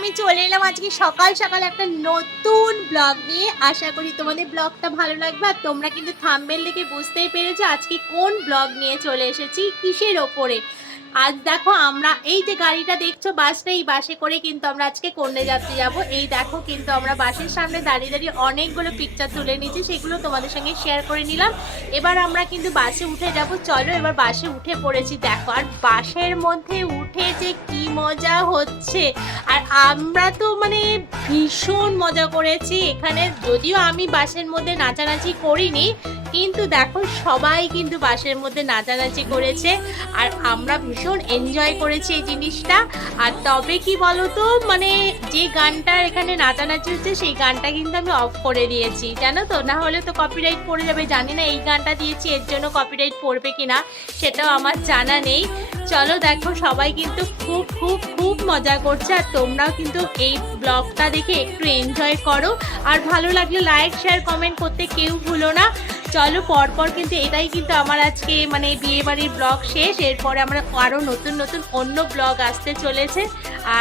আমি চলে এলাম আজকে সকাল সকাল একটা নতুন ব্লগ নিয়ে। আশা করি তোমাদের ব্লগটা ভালো লাগবে। আর তোমরা কিন্তু থাম্বনেল দেখে বুঝতেই পেরেছো আজকে কোন ব্লগ নিয়ে চলে এসেছি, কিসের ওপরে। আজ দেখো আমরা এই যে গাড়িটা দেখছো বাসটা, এই বাসে করে কিন্তু আমরা আজকে কন্যা যাত্রী যাব। এই দেখো কিন্তু আমরা বাসের সামনে দাঁড়িয়ে দাঁড়িয়ে অনেকগুলো পিকচার তুলে নিয়েছি, সেগুলো তোমাদের সঙ্গে শেয়ার করে নিলাম। এবার আমরা কিন্তু বাসে উঠে যাব। চলো এবার বাসে উঠে পড়েছি। দেখো আর বাসের মধ্যে উঠে যে কি মজা হচ্ছে। আর আমরা তো মানে ভীষণ মজা করেছি এখানে। যদিও আমি বাসের মধ্যে নাচানাচি করিনি, কিন্তু দেখো সবাই কিন্তু বাসের মধ্যে নাচানাচি করেছে আর আমরা ভীষণ এনজয় করেছি এই জিনিসটা। আর তবে কি বলতো, মানে যে গানটার এখানে নাচানাচি হচ্ছে সেই গানটা কিন্তু আমি অফ করে দিয়েছি, জানো তো, না হলে তো কপিরাইট পড়ে যাবে। জানি না এই গানটা দিয়েছি এর জন্য কপিরাইট পড়বে কিনা, সেটাও আমার জানা নেই। চলো দেখো সবাই কিন্তু খুব খুব খুব মজা করছে। আর তোমরাও কিন্তু এই ব্লগটা দেখে একটু এনজয় করো। আর ভালো লাগলে লাইক শেয়ার কমেন্ট করতে কেউ ভুলো না। চলো পরপর কিন্তু এটাই কিন্তু আমার আজকে মানে বিয়ে বাড়ির ব্লগ শেষ। এরপরে আমরা আরও নতুন নতুন অন্য ব্লগ আসতে চলেছে।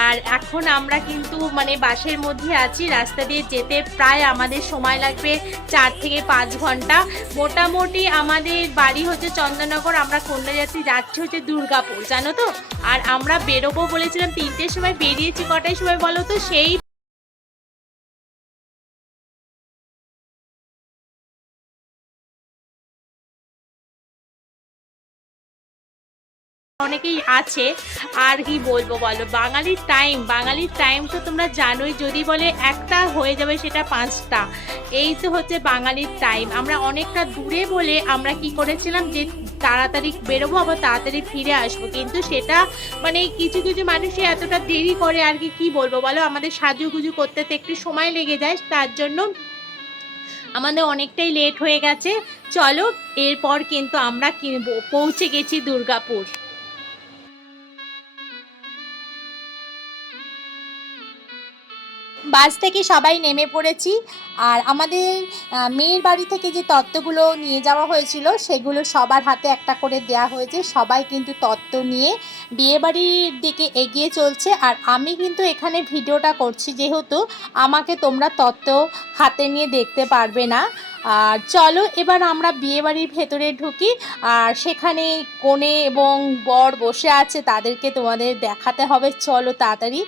আর এখন আমরা কিন্তু মানে বাসের মধ্যে আছি। রাস্তা দিয়ে যেতে প্রায় আমাদের সময় লাগবে 4 থেকে 5 ঘন্টা মোটামুটি। আমাদের বাড়ি হচ্ছে চন্দননগর, আমরা কন্যাযাত্রী যাচ্ছি হচ্ছে দুর্গাপুর, জানো তো। আর আমরা বেরোবো বলেছিলাম 3টের সময়, বেরিয়েছি কটার সময় বলো তো, সেই অনেকেই আছে। আর কি বলবো বলো, বাঙালির টাইম তো তোমরা জানোই, যদি বলে একটা হয়ে যাবে সেটা 5টা। এই তো হচ্ছে বাঙালির টাইম। আমরা অনেকটা দূরে বলে আমরা কি করেছিলাম যে তাড়াতাড়ি বেরোবো আবার তাড়াতাড়ি ফিরে আসবো, কিন্তু সেটা মানে কিছু কিছু মানুষই এতটা দেরি করে আর কি বলবো বলো, আমাদের সাজুগুজু করতে তো একটু সময় লেগে যায়, তার জন্য আমাদের অনেকটাই লেট হয়ে গেছে। চলো এরপর কিন্তু আমরা পৌঁছে গেছি দুর্গাপুর। বাস থেকে সবাই নেমে পড়েছি। আর আমাদের মেয়ের বাড়ি থেকে যে তত্ত্বগুলো নিয়ে যাওয়া হয়েছিল সেগুলো সবার হাতে একটা করে দেয়া হয়েছে। সবাই কিন্তু তত্ত্ব নিয়ে বিয়েবাড়ির দিকে এগিয়ে চলছে। আর আমি কিন্তু এখানে ভিডিওটা করছি যেহেতু আমাকে তোমরা তত্ত্ব হাতে নিয়ে দেখতে পারবে না। আর চলো এবার আমরা বিয়েবাড়ির ভেতরে ঢুকি। আর সেখানে কনে এবং বর বসে আছে, তাদেরকে তোমাদের দেখাতে হবে। চলো তাড়াতাড়ি।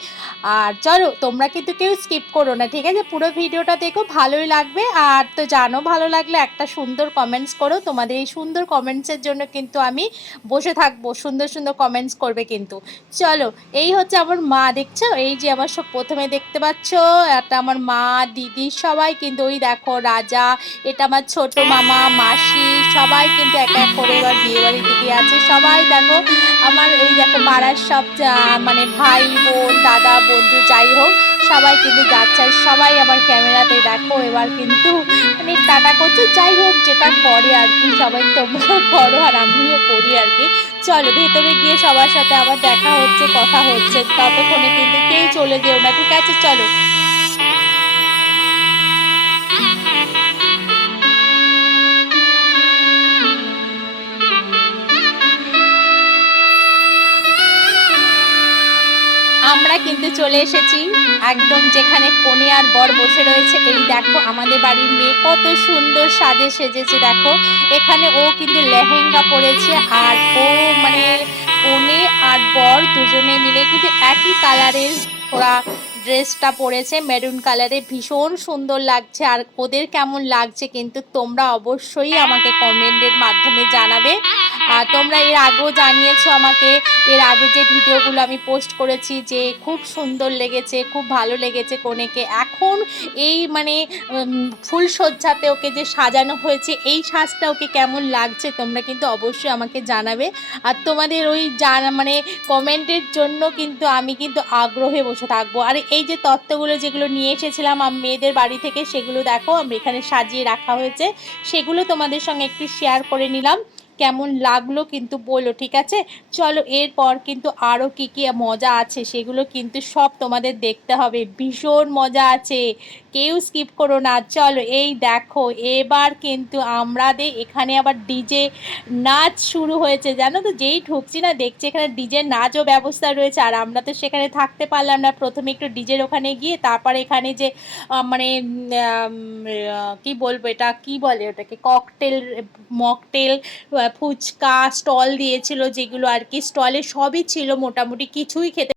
আর চলো তোমরা কিন্তু কেউ স্কিপ করো না, ঠিক আছে? পুরো ভিডিওটা দেখো, ভালোই লাগবে। আর তো জানো, ভালো লাগলে একটা সুন্দর কমেন্টস করো। তোমাদের এই সুন্দর কমেন্টসের জন্য কিন্তু আমি বসে থাকবো, সুন্দর সুন্দর কমেন্টস করবে কিন্তু। চলো, এই হচ্ছে আমার মা, দেখছো? এই যে আমার সব প্রথমে দেখতে পাচ্ছ, এটা আমার মা, দিদি, সবাই কিন্তু ওই দেখো রাজা, এটা আমার ছোট মামা, মাসি, সবাই কিন্তু এক এক করে এবার বিয়ে বাড়ির দিকে আছে। সবাই দেখো আমার এই দেখো পাড়ার সব মানে ভাই বোন দাদা বন্ধু যাই হোক সবাই কিন্তু যাচ্ছে। আর সবাই আমার ক্যামেরাতে দেখো এবার কিন্তু মানে টাটা করছে, যাই হোক যেটা করে আর কি, সবাই তোমরা করো আর আমিও করি আর কি। চলো ভেতরে গিয়ে সবার সাথে আবার দেখা হচ্ছে, কথা হচ্ছে, ততক্ষণে কিন্তু কেউ চলে যেও না, ঠিক আছে? চলো। আমরা কিন্তু চলে এসেছি একদম যেখানে কনে আর বর বসে রয়েছে। এই দেখো আমাদের বাড়ির মেয়ে কত সুন্দর সাজে সেজেছে, দেখো এখানে ও কিন্তু লেহেঙ্গা পরেছে। আর ও মানে কনে আর বর দুজনে মিলে কিন্তু একই কালারের ওরা ড্রেসটা পরেছে, মেরুন কালারে, ভীষণ সুন্দর লাগছে। আর ওদের কেমন লাগছে কিন্তু তোমরা অবশ্যই আমাকে কমেন্টের মাধ্যমে জানাবে। আর তোমরা এর আগেও জানিয়েছো আমাকে, এর আগে যে ভিডিওগুলো আমি পোস্ট করেছি যে খুব সুন্দর লেগেছে, খুব ভালো লেগেছে কনেকে। এখন এই মানে ফুলসজ্জাতে ওকে যে সাজানো হয়েছে, এই সাজটা ওকে কেমন লাগছে তোমরা কিন্তু অবশ্যই আমাকে জানাবে। আর তোমাদের ওই মানে কমেন্টের জন্য কিন্তু আমি কিন্তু আগ্রহে বসে থাকবো। আর এই যে তত্ত্বগুলো যেগুলো নিয়ে এসেছিলাম মেয়েদের বাড়ি থেকে, সেগুলো দেখো আমি এখানে সাজিয়ে রাখা হয়েছে, সেগুলো তোমাদের সঙ্গে একটু শেয়ার করে নিলাম। কেমন লাগলো কিন্তু বলো, ঠিক আছে? চলো এরপর কিন্তু আরও কী কী মজা আছে সেগুলো কিন্তু সব তোমাদের দেখতে হবে, ভীষণ মজা আছে, কেউ স্কিপ করো না। চলো এই দেখো এবার কিন্তু আমাদের এখানে আবার ডিজে নাচ শুরু হয়েছে, জানো তো, যেই ঢুকছি না দেখছি এখানে ডিজে নাচও ব্যবস্থা রয়েছে, আর আমরা তো সেখানে থাকতে পারলাম না, প্রথমে একটু ডিজের ওখানে গিয়ে তারপরে এখানে যে মানে কি বলবো, এটা কি বলে ওটাকে, ককটেল মকটেল ফুচকা স্টল দিয়েছিল, যেগুলো আর কি স্টলে সবই ছিল মোটামুটি, কিছুই খেতে।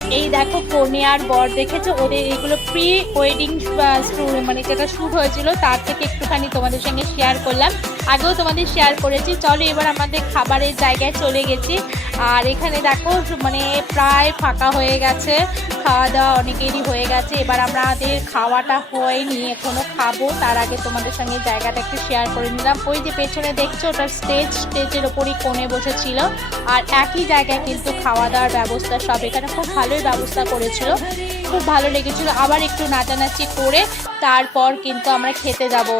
এই দেখো কনে আর বর দেখেছো, ওদের এগুলো প্রি ওয়েডিং মানে যেটা শ্যুট হয়েছিল তার থেকে একটুখানি তোমাদের সঙ্গে শেয়ার করলাম, আগেও তোমাদের শেয়ার করেছি। চলো এবার আমাদের খাবারের জায়গায় চলে গেছি, আর এখানে দেখো মানে প্রায় ফাঁকা হয়ে গেছে, খাওয়া দাওয়া অনেকেরই হয়ে গেছে, এবার আমাদের খাওয়াটা হয়নি এখনো, খাবো তার আগে তোমাদের সঙ্গে জায়গাটা একটু শেয়ার করে নিলাম। ওই যে পেছনে দেখছো ওটা স্টেজের ওপরই কোণে বসেছিল, আর একই জায়গায় কিন্তু খাওয়া দাওয়ার ব্যবস্থা সব এখানে খুব ভালোই ব্যবস্থা করেছিল, খুব ভালো লেগেছিল। আবার একটু নাচানাচি করে তারপর কিন্তু আমরা খেতে যাবো,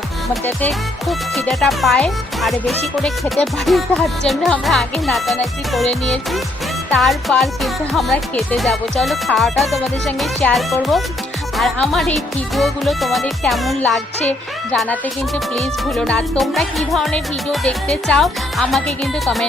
যাতে খুব খিদেটা পায় আর বেশি করে খেতে পারি, তার জন্য আমরা আগে নাচানাচি করে নিয়েছি, তারপর কিন্তু আমরা খেতে যাব। চলো খাওয়াটাও তোমাদের সঙ্গে শেয়ার করব, আর আমার এই ভিডিওগুলো তোমাদের কেমন লাগছে জানাতে কিন্তু প্লিজ ভুলো না। তোমরা কী ধরনের ভিডিও দেখতে চাও আমাকে কিন্তু কমেন্ট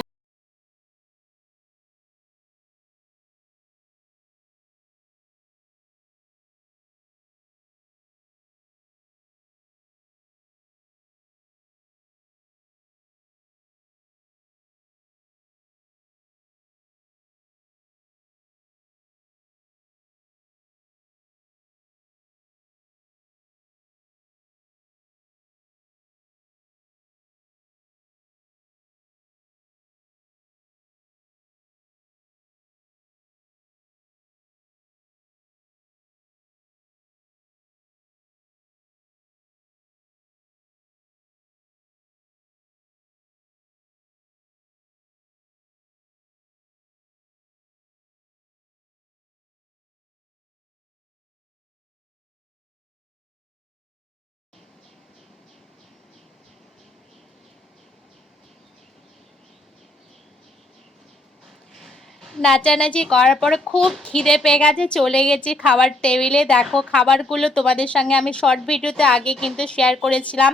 নাচানাচি করার পরে খুব খিদে পেয়ে গেছে, চলে গেছি খাবার টেবিলে। দেখো খাবারগুলো তোমাদের সঙ্গে আমি শর্ট ভিডিওতে আগে কিন্তু শেয়ার করেছিলাম,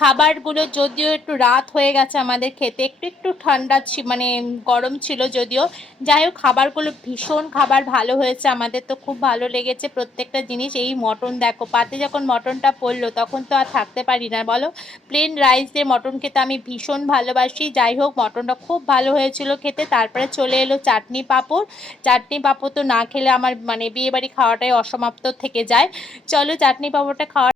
খাবারগুলো যদিও একটু রাত হয়ে গেছে আমাদের খেতে, একটু একটু ঠান্ডা মানে গরম ছিল যদিও, যাই হোক খাবারগুলো ভীষণ খাবার ভালো হয়েছে, আমাদের তো খুব ভালো লেগেছে প্রত্যেকটা জিনিস। এই মটন দেখো, পাতে যখন মটনটা পড়লো তখন তো আর থাকতে পারি না বলো, প্লেন রাইস দিয়ে মটন খেতে আমি ভীষণ ভালোবাসি। যাই হোক মটনটা খুব ভালো হয়েছিল খেতে। তারপরে চলে এলো চাটনি পাঁপড়, চাটনি পাঁপড় তো না খেলে আমার মানে বিয়েবাড়ি খাওয়াটাই অসমাপ্ত থেকে যায়। চলো চাটনি পাঁপড়টা খাওয়া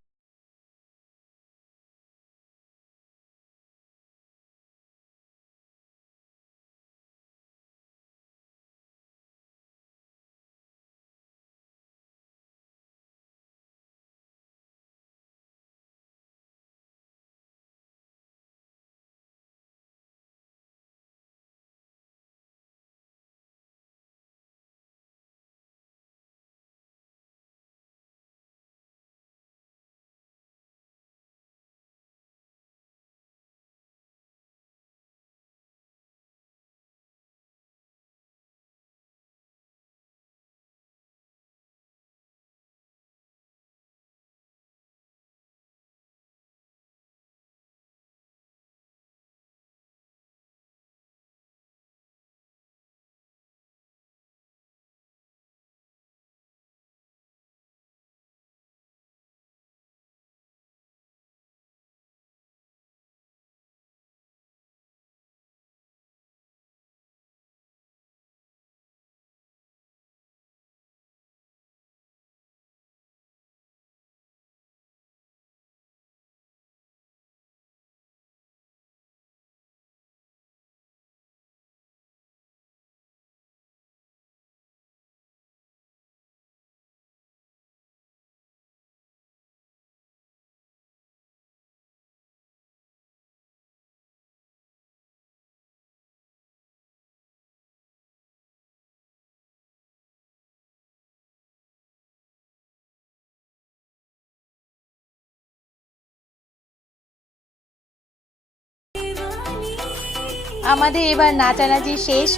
আমাদের এবার নাচানাচি শেষ,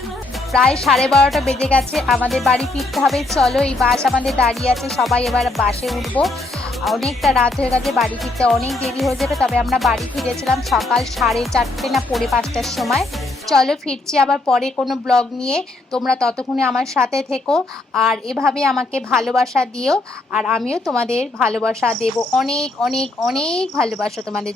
প্রায় 12:30 বেজে গেছে, আমাদের বাড়ি ফিরতে হবে। চলো, এই বাস আমাদের দাঁড়িয়ে আছে, সবাই এবার বাসে উঠবো। অনেকটা রাত হয়ে গেছে, বাড়ি ফিরতে অনেক দেরি হয়ে যাবে। তবে আমরা বাড়ি ফিরেছিলাম সকাল 4:30 না 5:45টার সময়। চলো ফিরছি আবার পরে কোনো ব্লগ নিয়ে, তোমরা ততক্ষণে আমার সাথে থেকো আর এভাবে আমাকে ভালোবাসা দিও। আর আমিও তোমাদের ভালোবাসা দেব, অনেক অনেক অনেক ভালোবাসা তোমাদের।